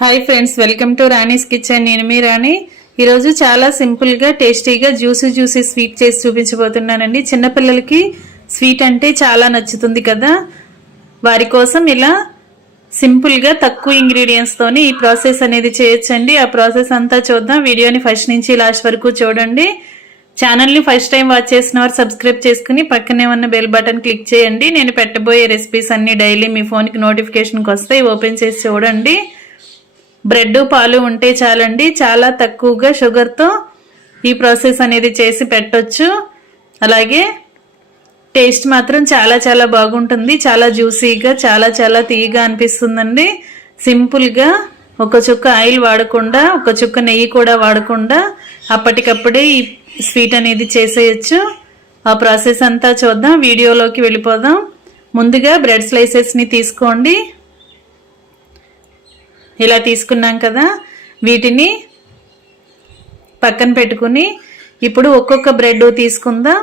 Hi friends, welcome to Rani's kitchen. నేను మీ రాణి. ఈరోజు చాలా సింపుల్గా టేస్టీగా జ్యూసీ స్వీట్ చేసి చూపించబోతున్నానండి. చిన్నపిల్లలకి స్వీట్ అంటే చాలా నచ్చుతుంది కదా, వారి కోసం ఇలా సింపుల్గా తక్కువ ఇంగ్రీడియంట్స్తోని ఈ ప్రాసెస్ అనేది చేయొచ్చండి. ఆ ప్రాసెస్ అంతా చూద్దాం. వీడియోని ఫస్ట్ నుంచి లాస్ట్ వరకు చూడండి. ఛానల్ని ఫస్ట్ టైం వాచ్ చేసిన వారు సబ్స్క్రైబ్ చేసుకుని పక్కనే ఉన్న బెల్ బటన్ క్లిక్ చేయండి. నేను పెట్టబోయే రెసిపీస్ అన్ని డైలీ మీ ఫోన్కి నోటిఫికేషన్కి వస్తాయి. ఓపెన్ చేసి చూడండి. బ్రెడ్ పాలు ఉంటే చాలండి. చాలా తక్కువగా షుగర్తో ఈ ప్రాసెస్ అనేది చేసి పెట్టొచ్చు. అలాగే టేస్ట్ మాత్రం చాలా బాగుంటుంది. చాలా జ్యూసీగా చాలా తీయగా అనిపిస్తుందండి. సింపుల్గా ఒక చుక్క ఆయిల్ వాడకుండా, ఒక చుక్క నెయ్యి కూడా వాడకుండా అప్పటికప్పుడే ఈ స్వీట్ అనేది చేసేయచ్చు. ఆ ప్రాసెస్ అంతా చూద్దాం. వీడియోలోకి వెళ్ళిపోదాం. ముందుగా బ్రెడ్ స్లైసెస్ని తీసుకోండి. ఇలా తీసుకున్నాం కదా, వీటిని పక్కన పెట్టుకుని ఇప్పుడు ఒక్కొక్క బ్రెడ్ తీసుకుందాం.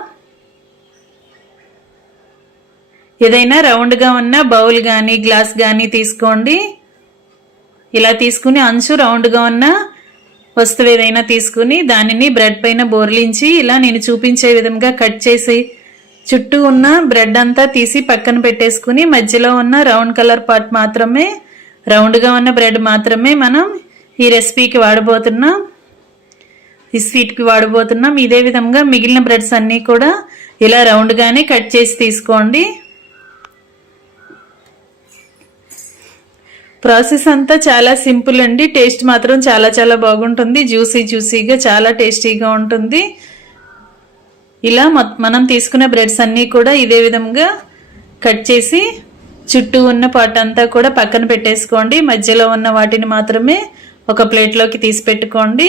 ఏదైనా రౌండ్గా ఉన్న బౌల్ కానీ గ్లాస్ కానీ తీసుకోండి. ఇలా తీసుకుని అంచు రౌండ్గా ఉన్న వస్తువు ఏదైనా తీసుకుని దానిని బ్రెడ్ పైన బోర్లించి ఇలా నేను చూపించే విధంగా కట్ చేసి చుట్టూ ఉన్న బ్రెడ్ అంతా తీసి పక్కన పెట్టేసుకుని మధ్యలో ఉన్న రౌండ్ కలర్ పార్ట్ మాత్రమే, రౌండ్గా ఉన్న బ్రెడ్ మాత్రమే మనం ఈ రెసిపీకి వాడబోతున్నాం, ఈ స్వీట్కి వాడబోతున్నాం. ఇదే విధంగా మిగిలిన బ్రెడ్స్ అన్నీ కూడా ఇలా రౌండ్గానే కట్ చేసి తీసుకోండి. ప్రాసెస్ అంతా చాలా సింపుల్ అండి. టేస్ట్ మాత్రం చాలా బాగుంటుంది. జ్యూసీగా చాలా టేస్టీగా ఉంటుంది. ఇలా మనం తీసుకున్న బ్రెడ్స్ అన్నీ కూడా ఇదే విధంగా కట్ చేసి చుట్టూ ఉన్న పార్ట్ అంతా కూడా పక్కన పెట్టేసుకోండి. మధ్యలో ఉన్న వాటిని మాత్రమే ఒక ప్లేట్లోకి తీసి పెట్టుకోండి.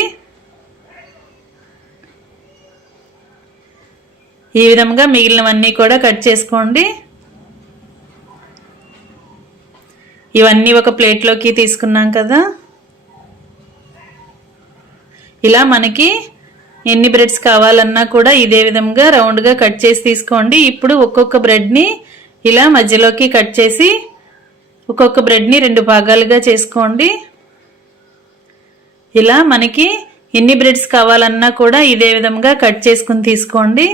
ఈ విధంగా మిగిలినవన్నీ కూడా కట్ చేసుకోండి. ఇవన్నీ ఒక ప్లేట్లోకి తీసుకున్నాం కదా. ఇలా మనకి ఎన్ని బ్రెడ్స్ కావాలన్నా కూడా ఇదే విధంగా రౌండ్గా కట్ చేసి తీసుకోండి. ఇప్పుడు ఒక్కొక్క బ్రెడ్ని ఇలా మధ్యలోకి కట్ చేసి ఒక్కొక్క బ్రెడ్ని 2 భాగాలుగా చేసుకోండి. ఇలా మనకి ఎన్ని బ్రెడ్స్ కావాలన్నా కూడా ఇదే విధంగా కట్ చేసుకుని తీసుకోండి.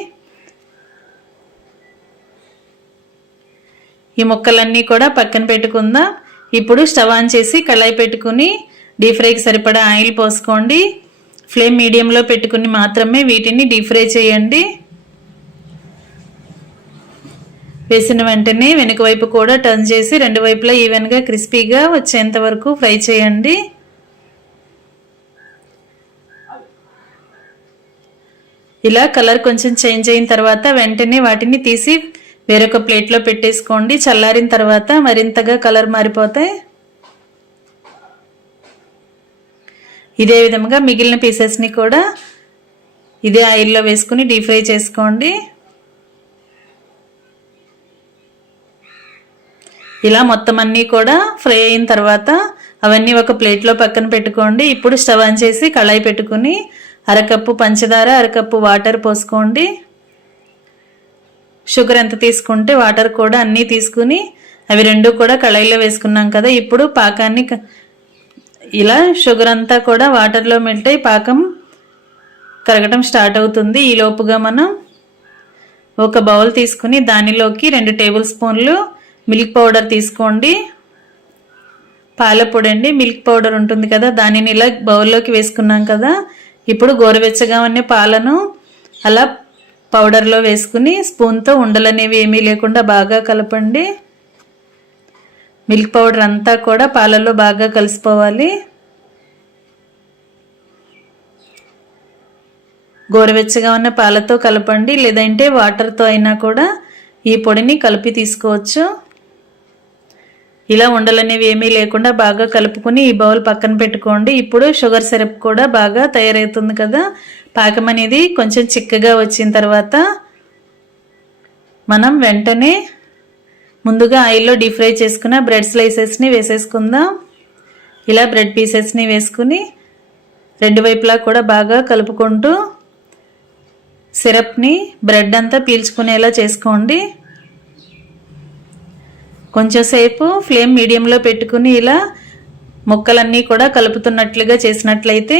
ఈ ముక్కలన్నీ కూడా పక్కన పెట్టుకుందాం. ఇప్పుడు స్టవ్ ఆన్ చేసి కళాయి పెట్టుకుని డీప్ ఫ్రైకి సరిపడా ఆయిల్ పోసుకోండి. ఫ్లేమ్ మీడియంలో పెట్టుకుని మాత్రమే వీటిని డీప్ ఫ్రై చేయండి. వేసిన వెంటనే వెనుక వైపు కూడా టర్న్ చేసి 2 వైపులా ఈవెన్గా క్రిస్పీగా వచ్చేంత వరకు ఫ్రై చేయండి. ఇలా కలర్ కొంచెం చేంజ్ అయిన తర్వాత వెంటనే వాటిని తీసి వేరొక ప్లేట్లో పెట్టేసుకోండి. చల్లారిన తర్వాత మరింతగా కలర్ మారిపోతాయి. ఇదే విధంగా మిగిలిన పీసెస్ని కూడా ఇదే ఆయిల్లో వేసుకుని డీప్ ఫ్రై చేసుకోండి. ఇలా మొత్తం అన్నీ కూడా ఫ్రై అయిన తర్వాత అవన్నీ ఒక ప్లేట్లో పక్కన పెట్టుకోండి. ఇప్పుడు స్టవ్ ఆన్ చేసి కళాయి పెట్టుకుని 1/2 కప్పు పంచదార, 1/2 కప్పు వాటర్ పోసుకోండి. షుగర్ ఎంత తీసుకుంటే వాటర్ కూడా అన్నీ తీసుకుని అవి 2 కూడా కళాయిలో వేసుకున్నాం కదా. ఇప్పుడు పాకాన్ని ఇలా షుగర్ అంతా కూడా వాటర్లో మెల్ట్ అయి పాకం కరగటం స్టార్ట్ అవుతుంది. ఈ లోపుగా మనం ఒక బౌల్ తీసుకుని దానిలోకి 2 టేబుల్ స్పూన్లు మిల్క్ పౌడర్ తీసుకోండి. పాల పొడి అండి, మిల్క్ పౌడర్ ఉంటుంది కదా, దానిని ఇలా బౌల్లోకి వేసుకున్నాం కదా. ఇప్పుడు గోరువెచ్చగా ఉన్న పాలను అలా పౌడర్లో వేసుకుని స్పూన్తో ఉండలనేవి ఏమీ లేకుండా బాగా కలపండి. మిల్క్ పౌడర్ అంతా కూడా పాలలో బాగా కలిసిపోవాలి. గోరువెచ్చగా ఉన్న పాలతో కలపండి, లేదంటే వాటర్తో అయినా కూడా ఈ పొడిని కలిపి తీసుకోవచ్చు. ఇలా ఉండలనేవి ఏమీ లేకుండా బాగా కలుపుకుని ఈ బౌల్ పక్కన పెట్టుకోండి. ఇప్పుడు షుగర్ సిరప్ కూడా బాగా తయారవుతుంది కదా. పాకం అనేది కొంచెం చిక్కగా వచ్చిన తర్వాత మనం వెంటనే ముందుగా ఆయిల్లో డీప్ ఫ్రై చేసుకున్న బ్రెడ్ స్లైసెస్ని వేసేసుకుందాం. ఇలా బ్రెడ్ పీసెస్ని వేసుకుని 2 వైపులా కూడా బాగా కలుపుకుంటూ సిరప్ని బ్రెడ్ అంతా పీల్చుకునేలా చేసుకోండి. కొంచెం సేపు ఫ్లేమ్ మీడియంలో పెట్టుకుని ఇలా ముక్కలన్నీ కూడా కలుపుతున్నట్లుగా చేసినట్లయితే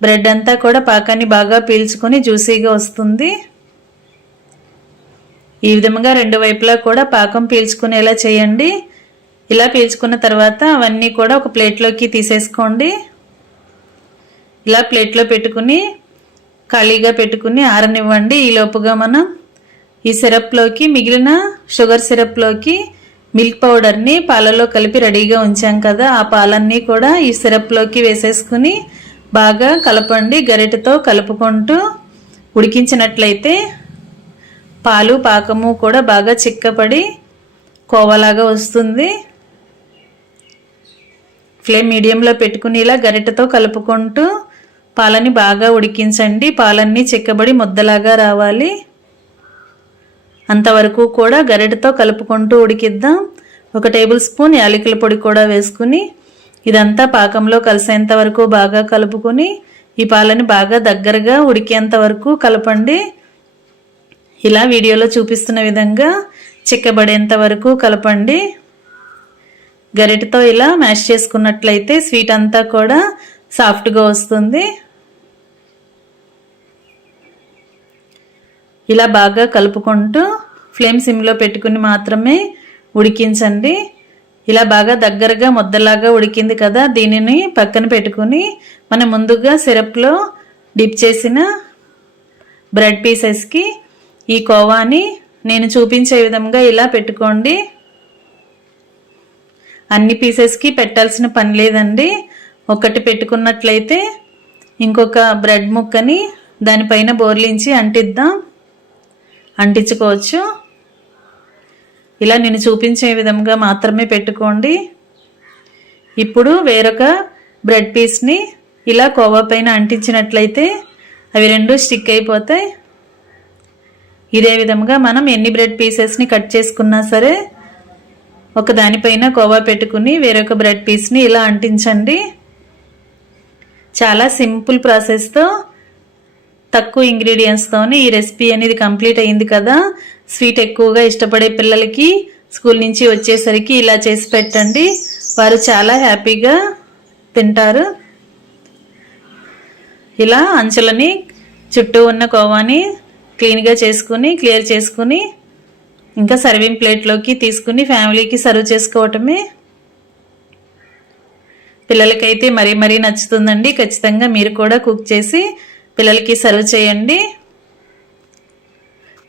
బ్రెడ్ అంతా కూడా పాకాన్ని బాగా పీల్చుకొని జ్యూసీగా వస్తుంది. ఈ విధంగా రెండు వైపులా కూడా పాకం పీల్చుకునేలా చేయండి. ఇలా పీల్చుకున్న తర్వాత అవన్నీ కూడా ఒక ప్లేట్లోకి తీసేసుకోండి. ఇలా ప్లేట్లో పెట్టుకుని ఖాళీగా పెట్టుకుని ఆరనివ్వండి. ఈలోపుగా మనం ఈ సిరప్లోకి మిగిలిన షుగర్ సిరప్లోకి మిల్క్ పౌడర్ని పాలలో కలిపి రెడీగా ఉంచాం కదా, ఆ పాలన్నీ కూడా ఈ సిరప్లోకి వేసేసుకుని బాగా కలపండి. గరిటెతో కలుపుకుంటూ ఉడికించినట్లయితే పాలు పాకము కూడా బాగా చిక్కపడి కోవలాగా వస్తుంది. ఫ్లేమ్ మీడియంలో పెట్టుకుని ఇలా గరిటెతో కలుపుకుంటూ పాలని బాగా ఉడికించండి. పాలన్నీ చిక్కబడి ముద్దలాగా రావాలి. అంతవరకు కూడా గరిటెతో కలుపుకుంటూ ఉడికిద్దాం. 1 టేబుల్ స్పూన్ యాలకుల పొడి కూడా వేసుకుని ఇదంతా పాకంలో కలిసేంత వరకు బాగా కలుపుకొని ఈ పాలని బాగా దగ్గరగా ఉడికేంత వరకు కలపండి. ఇలా వీడియోలో చూపిస్తున్న విధంగా చిక్కబడేంత వరకు కలపండి. గరిటెతో ఇలా మ్యాష్ చేసుకున్నట్లయితే స్వీట్ అంతా కూడా సాఫ్ట్గా వస్తుంది. ఇలా బాగా కలుపుకుంటూ ఫ్లేమ్ సిమ్లో పెట్టుకుని మాత్రమే ఉడికించండి. ఇలా బాగా దగ్గరగా ముద్దలాగా ఉడికింది కదా, దీనిని పక్కన పెట్టుకుని మనం ముందుగా సిరప్లో డిప్ చేసిన బ్రెడ్ పీసెస్కి ఈ కోవాని నేను చూపించే విధంగా ఇలా పెట్టుకోండి. అన్ని పీసెస్కి పెట్టాల్సిన పని లేదండి. ఒకటి పెట్టుకున్నట్లయితే ఇంకొక బ్రెడ్ ముక్కని దానిపైన బోర్లించి అంటించుకోవచ్చు. ఇలా నేను చూపించే విధంగా మాత్రమే పెట్టుకోండి. ఇప్పుడు వేరొక బ్రెడ్ పీస్ని ఇలా కోవా పైన అంటించినట్లయితే అవి రెండు స్టిక్ అయిపోతాయి. ఇదే విధంగా మనం ఎన్ని బ్రెడ్ పీసెస్ని కట్ చేసుకున్నా సరే ఒక దానిపైన కోవా పెట్టుకుని వేరొక బ్రెడ్ పీస్ని ఇలా అంటించండి. చాలా సింపుల్ ప్రాసెస్తో తక్కువ ఇంగ్రీడియంట్స్తోనే ఈ రెసిపీ అనేది కంప్లీట్ అయింది కదా. స్వీట్ ఎక్కువగా ఇష్టపడే పిల్లలకి స్కూల్ నుంచి వచ్చేసరికి ఇలా చేసి పెట్టండి. వారు చాలా హ్యాపీగా తింటారు. ఇలా అంచులని చుట్టూ ఉన్న కోవాని క్లీన్గా క్లియర్ చేసుకుని ఇంకా సర్వింగ్ ప్లేట్లోకి తీసుకుని ఫ్యామిలీకి సర్వ్ చేసుకోవటమే. పిల్లలకైతే మరీ నచ్చుతుందండి. ఖచ్చితంగా మీరు కూడా కుక్ చేసి పిల్లలకి సర్వ్ చేయండి.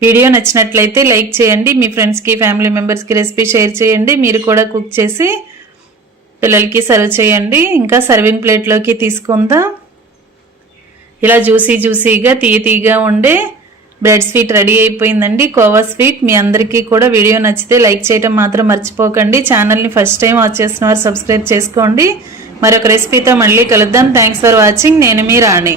వీడియో నచ్చినట్లయితే లైక్ చేయండి. మీ ఫ్రెండ్స్కి ఫ్యామిలీ మెంబర్స్కి రెసిపీ షేర్ చేయండి. మీరు కూడా కుక్ చేసి పిల్లలకి సర్వ్ చేయండి. ఇంకా సర్వింగ్ ప్లేట్లోకి తీసుకుందాం. ఇలా జ్యూసీగా తీయగా ఉండే బ్రెడ్ స్వీట్ రెడీ అయిపోయిందండి. కోవా స్వీట్. మీ అందరికీ కూడా వీడియో నచ్చితే లైక్ చేయడం మాత్రం మర్చిపోకండి. ఛానల్ని ఫస్ట్ టైం వాచ్ చేస్తున్న వారు సబ్స్క్రైబ్ చేసుకోండి. మరొక రెసిపీతో మళ్ళీ కలుద్దాం. Thanks for watching. నేను మీ రాణి.